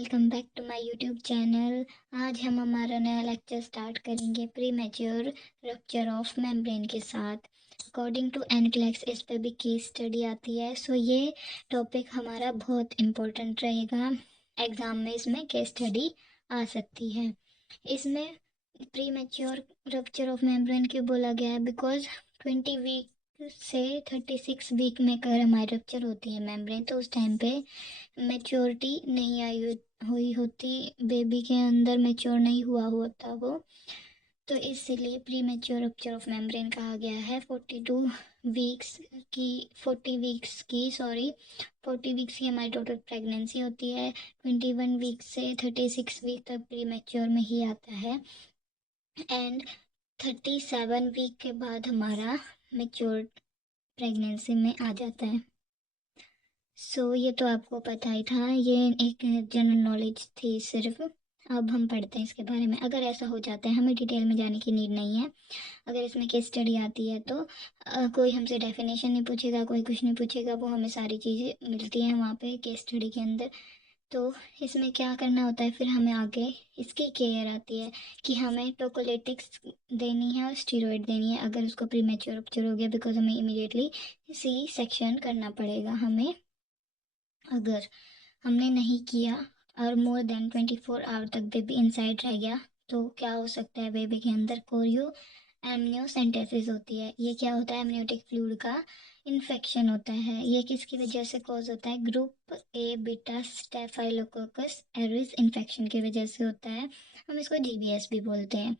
Welcome back to my YouTube channel. आज हम हमारा नया लेक्चर स्टार्ट करेंगे premature rupture of membrane के साथ। अकॉर्डिंग टू एनक्लेक्स इस पे भी केस स्टडी आती है, सो ये टॉपिक हमारा बहुत इम्पोर्टेंट रहेगा। एग्ज़ाम में इसमें केस स्टडी आ सकती है। इसमें pre mature rupture of membrane क्यों बोला गया है? बिकॉज 20 वीक से 36 वीक में अगर हमारी रप्चर होती है मेम्ब्रेन, तो उस टाइम पे मैच्योरिटी नहीं हुई होती, बेबी के अंदर मैच्योर नहीं हुआ होता वो। तो इसलिए pre mature rupture of membrane कहा गया है। 40 वीक्स की 40 वीक्स की हमारी टोटल प्रेगनेंसी होती है। 21 वीक से 36 वीक तक प्री मैच्योर में ही आता है एंड 37 वीक के बाद हमारा मैच्योर प्रेगनेंसी में आ जाता है। ये तो आपको पता ही था, ये एक जनरल नॉलेज थी सिर्फ। अब हम पढ़ते हैं इसके बारे में। अगर ऐसा हो जाता है, हमें डिटेल में जाने की नीड नहीं है। अगर इसमें केस स्टडी आती है तो कोई हमसे डेफिनेशन नहीं पूछेगा, कोई कुछ नहीं पूछेगा, वो हमें सारी चीज़ें मिलती हैं वहाँ पे केस स्टडी के अंदर। तो इसमें क्या करना होता है, फिर हमें आगे इसकी केयर आती है कि हमें टोकोलेटिक्स देनी है और स्टीरॉयड देनी है अगर उसको प्रीमेच्योर रप्चर हो गया, बिकॉज हमें इमीडिएटली सी सेक्शन करना पड़ेगा। हमें अगर हमने नहीं किया और मोर देन 24 आवर तक बेबी इनसाइड रह गया, तो क्या हो सकता है, बेबी के अंदर कोरियो एमनियोसेंटेसिस होती है। ये क्या होता है? एमनियोटिक फ्लूइड का इन्फेक्शन होता है। ये किसकी वजह से कॉज होता है? Group A beta staphylococcus aureus infection की वजह से होता है। हम इसको जीबीएस भी बोलते हैं।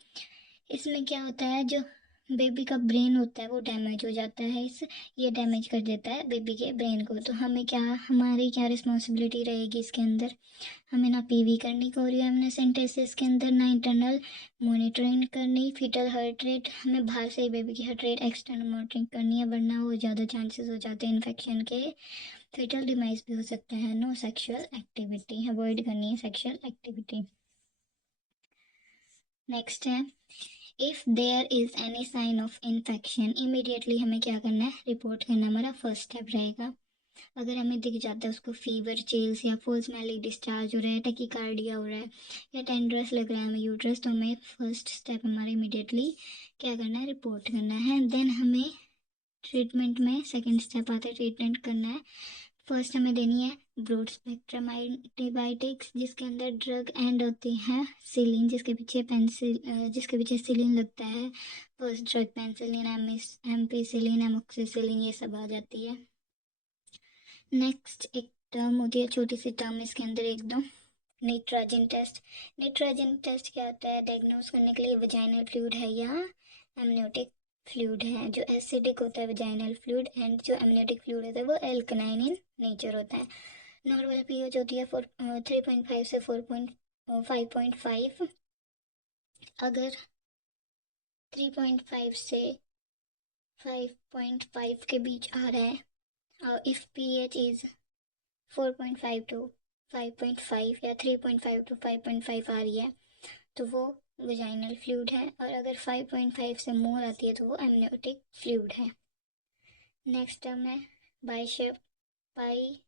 इसमें क्या होता है, जो बेबी का ब्रेन होता है वो डैमेज हो जाता है। ये डैमेज कर देता है बेबी के ब्रेन को। तो हमारी क्या रिस्पॉन्सिबिलिटी रहेगी इसके अंदर? हमें ना पीवी करनी कोरियोमनेसेंटेसिस के अंदर, ना इंटरनल मॉनिटरिंग करनी फीटल हार्ट रेट। हमें बाहर से ही बेबी की हार्ट रेट एक्सटर्नल मॉनिटरिंग करनी है, वरना वो ज़्यादा चांसेस हो जाते हैं इन्फेक्शन के। फीटल डिमाइस भी हो सकता है। नो सेक्सुअल एक्टिविटी, अवॉइड करनी है सेक्सुअल एक्टिविटी। नेक्स्ट है, if there is any sign of infection, immediately हमें क्या करना है? रिपोर्ट करना हमारा फर्स्ट स्टेप रहेगा। अगर हमें दिख जाता है उसको फीवर, चिल्स या फुल स्मेलिंग डिस्चार्ज हो रहा है, टैकीकार्डिया हो रहा है या टेंडरस लग रहा है हमें यूट्रस, तो हमें फर्स्ट स्टेप हमारा इमीडिएटली क्या करना है? रिपोर्ट करना है। देन हमें ट्रीटमेंट में सेकेंड स्टेप आता है, ट्रीटमेंट करना है। फर्स्ट हमें देनी है ब्रॉड स्पेक्ट्रम एंटीबायोटिक्स, जिसके अंदर ड्रग एंड होती है सिलिन, जिसके पीछे सिलिन लगता है। First drug penicillin, ampicillin, amoxicillin, ये सब आ जाती है। नेक्स्ट एक टर्म होती है, छोटी सी टर्म इसके अंदर एक दो, नाइट्रोजन टेस्ट। नाइट्रोजन टेस्ट क्या होता है? डायग्नोज करने के लिए वजाइनल फ्लूइड है या एमनियोटिक फ्लूइड है। जो एसिडिक होता है वजाइनल फ्लूइड, एंड जो एमनियोटिक फ्लूइड होता है वो एल्कनाइन इन नेचर होता है। नॉर्मल पीएच होती है 3.5 से 5.5। अगर 3.5 से 5.5 के बीच आ रहा है, और इफ़ पीएच इज़ 4.5 टू 5.5 या 3.5 टू 5.5 आ रही है, तो वो वजाइनल फ्लूइड है। और अगर 5.5 से मोर आती है तो वो एमनियोटिक फ्लूइड है। नेक्स्ट टर्म है बाइशेप पाई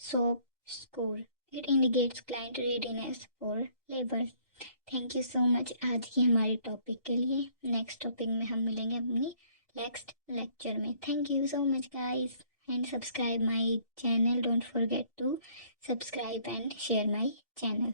सोप score. It indicates client readiness for labour. Thank you so much आज की हमारी टॉपिक के लिए। नेक्स्ट टॉपिक में हम मिलेंगे अपनी नेक्स्ट लेक्चर में। Thank you so much guys, and subscribe my channel. Don't forget to subscribe and share my channel.